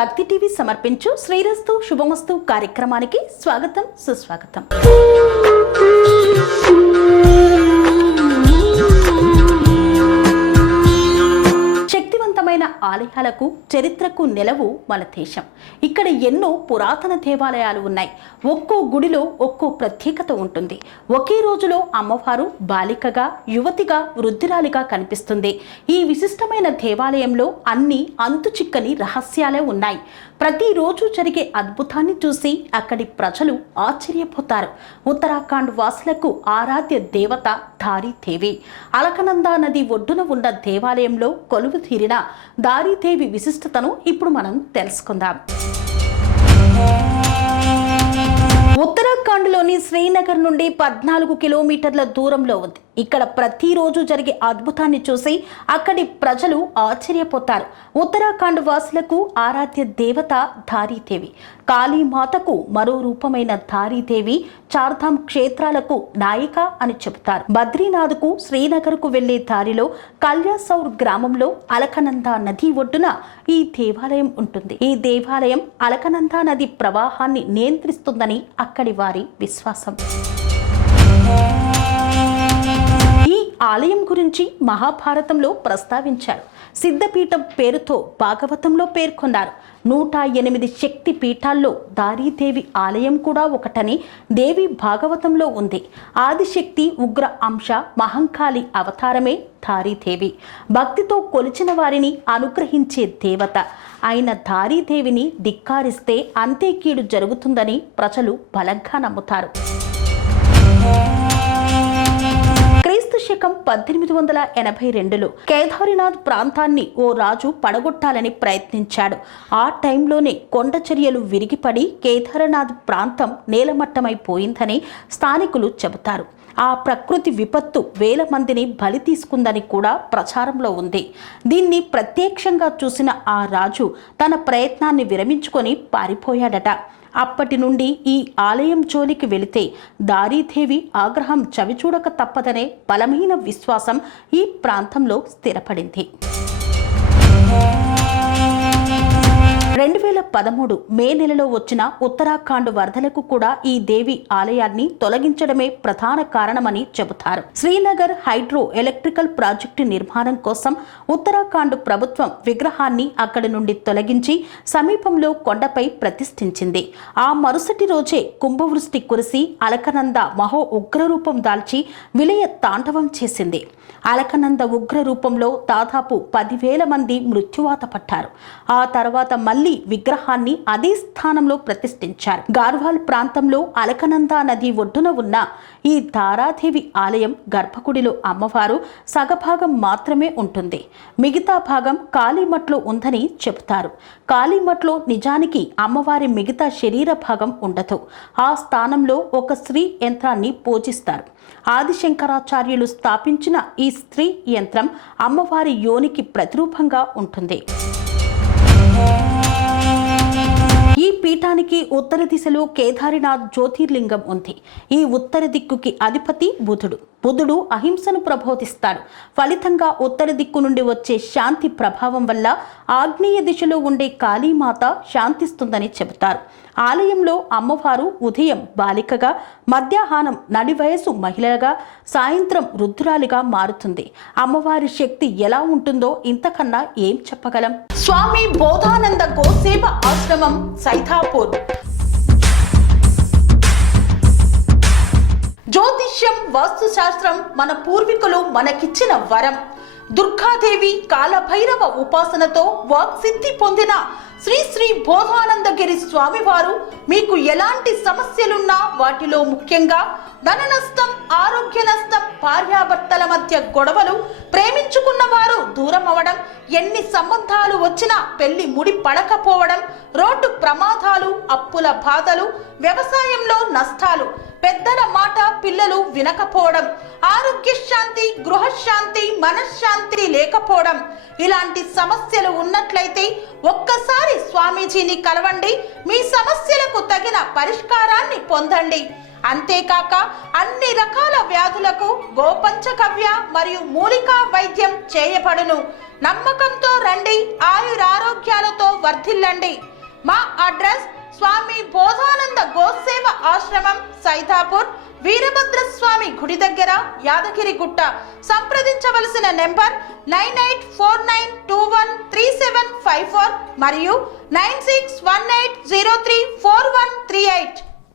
భక్తి టీవీ సమర్పించు శ్రీరస్తు శుభమస్తు కార్యక్రమానికి స్వాగతం సుస్వాగతం. శక్తివంతమైన ఆలయాలకు చరిత్రకు నెలవు మన దేశం. ఇక్కడ ఎన్నో పురాతన దేవాలయాలు ఉన్నాయి. ఒక్కో గుడిలో ఒక్కో ప్రత్యేకత ఉంటుంది. ఒకే రోజులో అమ్మవారు బాలికగా, యువతిగా, వృద్ధురాలిగా కనిపిస్తుంది. ఈ విశిష్టమైన దేవాలయంలో అన్ని అంతుచిక్కని రహస్యాలే ఉన్నాయి. ప్రతిరోజు జరిగే అద్భుతాన్ని చూసి అక్కడి ప్రజలు ఆశ్చర్యపోతారు. ఉత్తరాఖండ్ వాసులకు ఆరాధ్య దేవత దారీదేవి. అలకనందా నది ఒడ్డున ఉన్న దేవాలయంలో కొలువు తీరిన దారీదేవి విశిష్టతను ఇప్పుడు మనం తెలుసుకుందాం. ఉత్తరాఖండ్లోని శ్రీనగర్ నుండి 14 కిలోమీటర్ల దూరంలో ఉంది. ఇక్కడ ప్రతిరోజు జరిగే అద్భుతాన్ని చూసి అక్కడి ప్రజలు ఆశ్చర్యపోతారు. ఉత్తరాఖండ్ వాసులకు ఆరాధ్య దేవత దారీదేవి. కాళీమాతకు మరో రూపమైన దారీదేవి చార్ధామ్ క్షేత్రాలకు నాయిక అని చెబుతారు. బద్రీనాథ్కు, శ్రీనగర్కు వెళ్లే దారిలో కల్యాసౌర్ గ్రామంలో అలకనందా నది ఒడ్డున ఈ దేవాలయం ఉంటుంది. ఈ దేవాలయం అలకనందా నది ప్రవాహాన్ని నియంత్రిస్తుందని అక్కడి వారి విశ్వాసం. ఈ ఆలయం గురించి మహాభారతంలో ప్రస్తావించారు. సిద్ధపీఠం పేరుతో భాగవతంలో పేర్కొన్నారు. 108 శక్తి పీఠాల్లో దారీదేవి ఆలయం కూడా ఒకటని దేవి భాగవతంలో ఉంది. ఆదిశక్తి ఉగ్ర అంశ మహంకాళి అవతారమే దారీదేవి. భక్తితో కొలిచిన వారిని అనుగ్రహించే దేవత అయిన దారీదేవిని ధిక్కారిస్తే అంతే కీడు జరుగుతుందని ప్రజలు బలంగా నమ్ముతారు. క్రీస్తు శకం 1882లో కేదారినాథ్ ప్రాంతాన్ని ఓ రాజు పడగొట్టాలని ప్రయత్నించాడు. ఆ టైంలోనే కొండ చర్యలు విరిగిపడి కేదారనాథ్ ప్రాంతం నేలమట్టమైపోయిందని స్థానికులు చెబుతారు. ఆ ప్రకృతి విపత్తు వేల మందిని బలి తీసుకుందని కూడా ప్రచారంలో ఉంది. దీన్ని ప్రత్యక్షంగా చూసిన ఆ రాజు తన ప్రయత్నాన్ని విరమించుకొని పారిపోయాడట. అప్పటి నుండి ఈ ఆలయం జోలికి వెళితే దారీదేవి ఆగ్రహం చవిచూడక తప్పదనే బలమైన విశ్వాసం ఈ ప్రాంతంలో స్థిరపడింది. 2013 మే నెలలో వచ్చిన ఉత్తరాఖండ్ వరదలకు కూడా ఈ దేవి ఆలయాన్ని తొలగించడమే ప్రధాన కారణమని చెబుతారు. శ్రీనగర్ హైడ్రో ఎలక్ట్రికల్ ప్రాజెక్టు నిర్మాణం కోసం ఉత్తరాఖండ్ ప్రభుత్వం విగ్రహాన్ని అక్కడి నుండి తొలగించి సమీపంలో కొండపై ప్రతిష్ఠించింది. ఆ మరుసటి రోజే కుంభవృష్టి కురిసి అలకనంద మహో ఉగ్రరూపం దాల్చి విలయ తాండవం చేసింది. అలకనంద ఉగ్ర రూపంలో దాదాపు 10,000 మంది మృత్యువాత పట్టారు. ఆ తర్వాత మళ్లీ విగ్రహాన్ని అదే స్థానంలో ప్రతిష్ఠించారు. గార్వాల్ ప్రాంతంలో అలకనందా నది ఒడ్డున ఉన్న ఈ దారీదేవి ఆలయం గర్భగుడిలో అమ్మవారు సగభాగం మాత్రమే ఉంటుంది. మిగతా భాగం కాళీమఠ్లో ఉందని చెబుతారు. కాళీమఠ్లో నిజానికి అమ్మవారి మిగతా శరీర భాగం ఉండదు. ఆ స్థానంలో ఒక స్త్రీ యంత్రాన్ని పూజిస్తారు. ఆదిశంకరాచార్యులు స్థాపించిన ఈ స్త్రీ యంత్రం అమ్మవారి యోనికి ప్రతిరూపంగా ఉంటుంది. ఈ పీఠానికి ఉత్తర దిశలో కేదారినాథ్ జ్యోతిర్లింగం ఉంది. ఈ ఉత్తర దిక్కుకి అధిపతి బుధుడు. బుధుడు అహింసను ప్రబోధిస్తాడు. ఫలితంగా ఉత్తర దిక్కు నుండి వచ్చే శాంతి ప్రభావం వల్ల ఆగ్నేయ దిశలో ఉండే కాళీమాత శాంతిస్తుందని చెబుతారు. ఆలయంలో అమ్మవారు ఉదయం బాలికగా, మధ్యాహ్నం నడి వయసు మహిళగా, సాయంత్రం వృద్ధురాలిగా మారుతుంది. అమ్మవారి శక్తి ఎలా ఉంటుందో ఇంతకన్నా ఏం చెప్పగలం? స్వామి బోధానంద గోసేవ ఆశ్రమం, సైతాపూర్. జ్యోతిష్యం, వాస్తుశాస్త్రం మన పూర్వీకులు మనకిచ్చిన వరం. దుర్గాదేవి, కాలభైరవ ఉపాసనతో వాక్సిద్ధి పొందిన శ్రీ శ్రీ బోధానందగిరి స్వామివారు మీకు ఎలాంటి సమస్యలున్నా, వాటిలో ముఖ్యంగా ధన నష్టం, ఆరోగ్య నష్టం, భార్యాభర్తల మధ్య గొడవలు, ప్రేమించుకున్న వారు దూరం అవడం, ఎన్ని సంబంధాలు వచ్చినా పెళ్లి ముడి పడకపోవడం, రోడ్డు ప్రమాదాలు, అప్పుల బాధలు, వ్యవసాయంలో నష్టాలు, పెద్దల మాట పిల్లలు వినకపోవడం, ఆరోగ్య శాంతి, గృహశాంతి, మనశ్శాంతి లేకపోవడం, ఇలాంటి సమస్యలు ఉన్నట్లయితే ఒక్కసారి స్వామీజీని కలవండి. మీ సమస్యలకు తగిన పరిష్కారాన్ని పొందండి. అంతేకాక అన్ని రకాల వ్యాధులకు గోపంచకవ్య మరియు మూలికా వైద్యం చేయబడును. నమ్మకంతో రండి, ఆయురారోగ్యాలతో వర్ధిల్లండి. మా అడ్రస్ స్వామి బోధానంద గోసేవ ఆశ్రమం, సైతాపూర్, వీరభద్రస్వామి గుడి దగ్గర, యాదగిరిగుట్ట. సంప్రదించవలసిన నెంబర్ 9849213754 మరియు 9618034138.